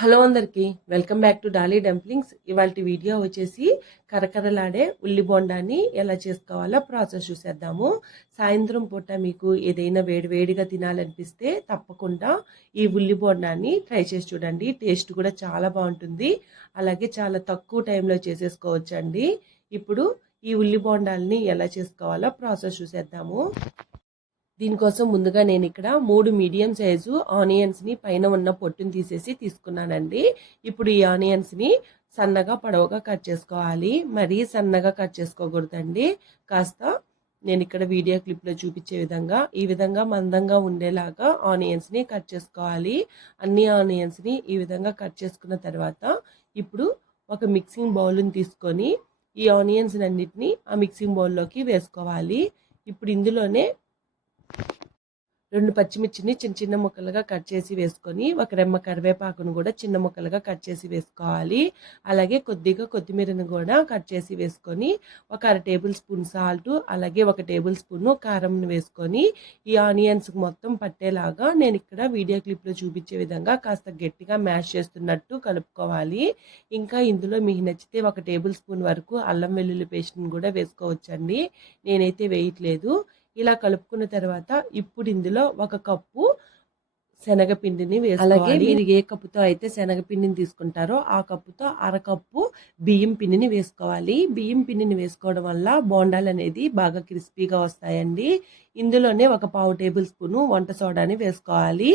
Hello అందరికి welcome back to Dolly dumplings. ఇవాళ video వచ్చేసి కరకరలాడే ఉల్లి బొండాన్ని ఎలా చేసుకోవాలో ప్రాసెస్ చూసేద్దాము. సాయంత్రం పూట మీకు ఏదైనా వేడివేడిగా తినాలనిపిస్తే తప్పకుండా ఈ ఉల్లి బొండాన్ని ట్రై చేసి చూడండి. టేస్ట్ కూడా చాలా బాగుంటుంది. అలాగే చాలా తక్కువ టైంలో చేసేసుకోవచ్చండి. ఇప్పుడు ఈ ఉల్లి బొండాల్ని ఎలా చేసుకోవాలో ప్రాసెస్ చూసేద్దాము. దీనికోసం ముందుగా నేను ఇక్కడ 3 మీడియం సైజు ఆనియన్స్ని పైన ఉన్న పొట్టుని తీసేసి తీసుకున్నానండి. ఇప్పుడు ఈ ఆనియన్స్ని సన్నగా పొడవుగా కట్ చేసుకోవాలి. మరీ సన్నగా కట్ చేసుకోకూడదండి. కాస్త నేను ఇక్కడ వీడియో క్లిప్లో చూపించే విధంగా ఈ విధంగా మందంగా ఉండేలాగా ఆనియన్స్ని కట్ చేసుకోవాలి. అన్ని ఆనియన్స్ని ఈ విధంగా కట్ చేసుకున్న తర్వాత ఇప్పుడు ఒక మిక్సింగ్ బౌల్ని తీసుకొని ఈ ఆనియన్స్ అన్నిటిని ఆ మిక్సింగ్ బౌల్లోకి వేసుకోవాలి. ఇప్పుడు ఇందులోనే 2 పచ్చిమిర్చిని చిన్న చిన్న ముక్కలుగా కట్ చేసి వేసుకొని ఒక రెమ్మ కరివేపాకును కూడా చిన్న ముక్కలుగా కట్ చేసి వేసుకోవాలి. అలాగే కొద్దిగా కొత్తిమీరను కూడా కట్ చేసి వేసుకొని ఒక 1/2 టేబుల్ స్పూన్ సాల్ట్ అలాగే 1 టేబుల్ స్పూన్ కారంను వేసుకొని ఈ ఆనియన్స్ మొత్తం పట్టేలాగా నేను ఇక్కడ వీడియో క్లిప్లో చూపించే విధంగా కాస్త గట్టిగా మ్యాష్ చేస్తున్నట్టు కలుపుకోవాలి. ఇంకా ఇందులో మీకు నచ్చితే 1 టేబుల్ స్పూన్ వరకు అల్లం వెల్లుల్లి పేస్ట్ని కూడా వేసుకోవచ్చండి. నేనైతే వేయట్లేదు. ఇలా కలుపుకున్న తర్వాత ఇప్పుడు ఇందులో 1 కప్పు శనగపిండిని వేసుకోవాలి. అలాగే మీరు ఏ కప్పుతో అయితే శనగపిండిని తీసుకుంటారో ఆ కప్పుతో 1/2 కప్పు బియ్యం పిండిని వేసుకోవాలి. బియ్యం పిండిని వేసుకోవడం వల్ల బోండాలు అనేది బాగా క్రిస్పీగా వస్తాయండి. ఇందులోనే 1/4 టేబుల్ స్పూన్ వంట సోడాని వేసుకోవాలి.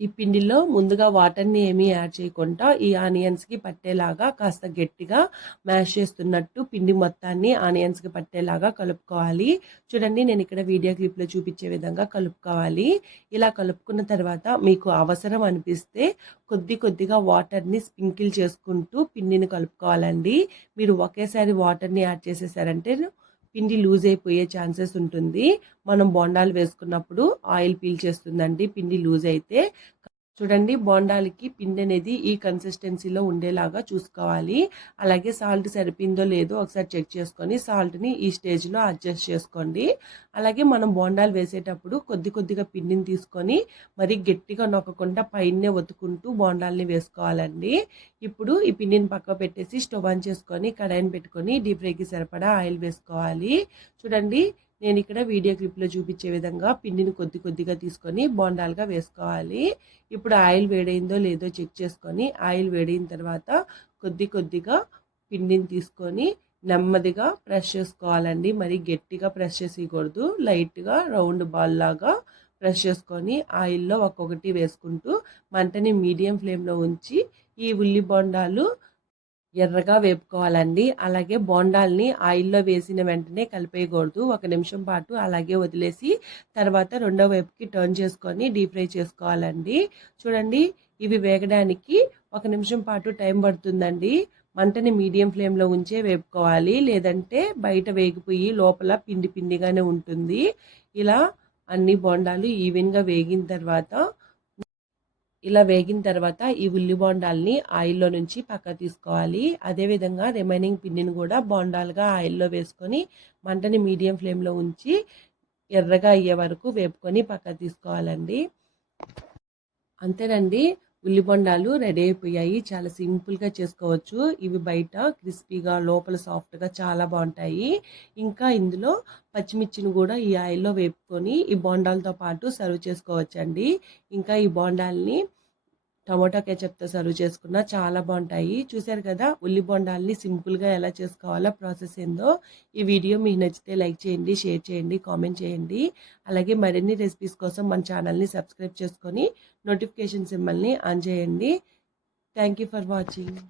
ఈ పిండిలో ముందుగా వాటర్ని ఏమీ యాడ్ చేయకుండా ఈ ఆనియన్స్కి పట్టేలాగా కాస్త గట్టిగా మ్యాష్ చేస్తున్నట్టు పిండి మొత్తాన్ని ఆనియన్స్కి పట్టేలాగా కలుపుకోవాలి. చూడండి, నేను ఇక్కడ వీడియో క్లిప్లో చూపించే విధంగా కలుపుకోవాలి. ఇలా కలుపుకున్న తర్వాత మీకు అవసరం అనిపిస్తే కొద్దిగా వాటర్ని స్ప్రింకిల్ చేసుకుంటూ పిండిని కలుపుకోవాలండి. మీరు ఒకేసారి వాటర్ని యాడ్ చేసేసారంటే పిండి లూజ్ అయిపోయే ఛాన్సెస్ ఉంటుంది. మనం బోండాలు వేసుకున్నప్పుడు ఆయిల్ పీల్చేస్తుందండి పిండి లూజ్ అయితే. చూడండి, బోండాలకి పిండి అనేది ఈ కన్సిస్టెన్సీలో ఉండేలాగా చూసుకోవాలి. అలాగే సాల్ట్ సరిపోయిందో లేదో ఒకసారి చెక్ చేసుకొని సాల్ట్ని ఈ స్టేజ్లో అడ్జస్ట్ చేసుకోండి. అలాగే మనం బోండాలు వేసేటప్పుడు కొద్దిగా పిండిని తీసుకొని మరి గట్టిగా నొక్కకుండా పైనే ఒత్తుకుంటూ బోండాలని వేసుకోవాలండి. ఇప్పుడు ఈ పిండిని పక్క పెట్టేసి స్టవ్ ఆన్ చేసుకొని కడాయిని పెట్టుకొని డీప్ ఫ్రైకి సరిపడా ఆయిల్ వేసుకోవాలి. చూడండి, నేను ఇక్కడ వీడియో క్లిప్లో చూపించే విధంగా పిండిని కొద్దిగా తీసుకొని బోండాలుగా వేసుకోవాలి. ఇప్పుడు ఆయిల్ వేడైందో లేదో చెక్ చేసుకొని ఆయిల్ వేడైన తర్వాత కొద్దిగా పిండిని తీసుకొని నెమ్మదిగా ప్రెస్ చేసుకోవాలండి. మరి గట్టిగా ప్రెస్ చేసేయకూడదు. లైట్గా రౌండ్ బాల్ లాగా ప్రెస్ చేసుకొని ఆయిల్లో ఒక్కొక్కటి వేసుకుంటూ మంటని మీడియం ఫ్లేమ్లో ఉంచి ఈ ఉల్లి బోండాలు ఎర్రగా వేపుకోవాలండి. అలాగే బోండాల్ని ఆయిల్లో వేసిన వెంటనే కలిపేయకూడదు. 1 నిమిషం పాటు అలాగే వదిలేసి తర్వాత రెండో వైపుకి టర్న్ చేసుకొని డీప్ ఫ్రై చేసుకోవాలండి. చూడండి, ఇవి వేగడానికి 1 నిమిషం పాటు టైం పడుతుందండి. మంటని మీడియం ఫ్లేమ్లో ఉంచే వేపుకోవాలి, లేదంటే బయట వేగిపోయి లోపల పిండిగానే ఉంటుంది. ఇలా అన్ని బోండాలు ఈవెన్గా వేగిన తర్వాత ఈ ఉల్లి బోండాల్ని ఆయిల్లో నుంచి పక్క తీసుకోవాలి. అదేవిధంగా రిమైనింగ్ పిండిని కూడా బోండాలుగా ఆయిల్లో వేసుకొని మంటని మీడియం ఫ్లేమ్లో ఉంచి ఎర్రగా అయ్యే వరకు వేపుకొని పక్క తీసుకోవాలండి. అంతేనండి, ఉల్లి బొండాలు రెడీ అయిపోయాయి. చాలా సింపుల్గా చేసుకోవచ్చు. ఇవి బయట క్రిస్పీగా లోపల సాఫ్ట్గా చాలా బాగుంటాయి. ఇంకా ఇందులో పచ్చిమిర్చిని కూడా ఈ ఆయిల్లో వేపుకొని ఈ బోండాలతో పాటు సర్వ్ చేసుకోవచ్చండి. ఇంకా ఈ బోండాల్ని టమాటో కెచప్తో సర్వ్ చేసుకున్నా చాలా బాగుంటాయి. చూశారు కదా, ఉల్లి బొండాల్ని సింపుల్గా ఎలా చేసుకోవాలో ప్రాసెస్ ఏందో. ఈ వీడియో మీకు నచ్చితే లైక్ చేయండి, షేర్ చేయండి, కామెంట్ చేయండి. అలాగే మరిన్ని రెసిపీస్ కోసం మన ఛానల్ని సబ్స్క్రైబ్ చేసుకొని నోటిఫికేషన్ సింబల్ని ఆన్ చేయండి. Thank you for watching.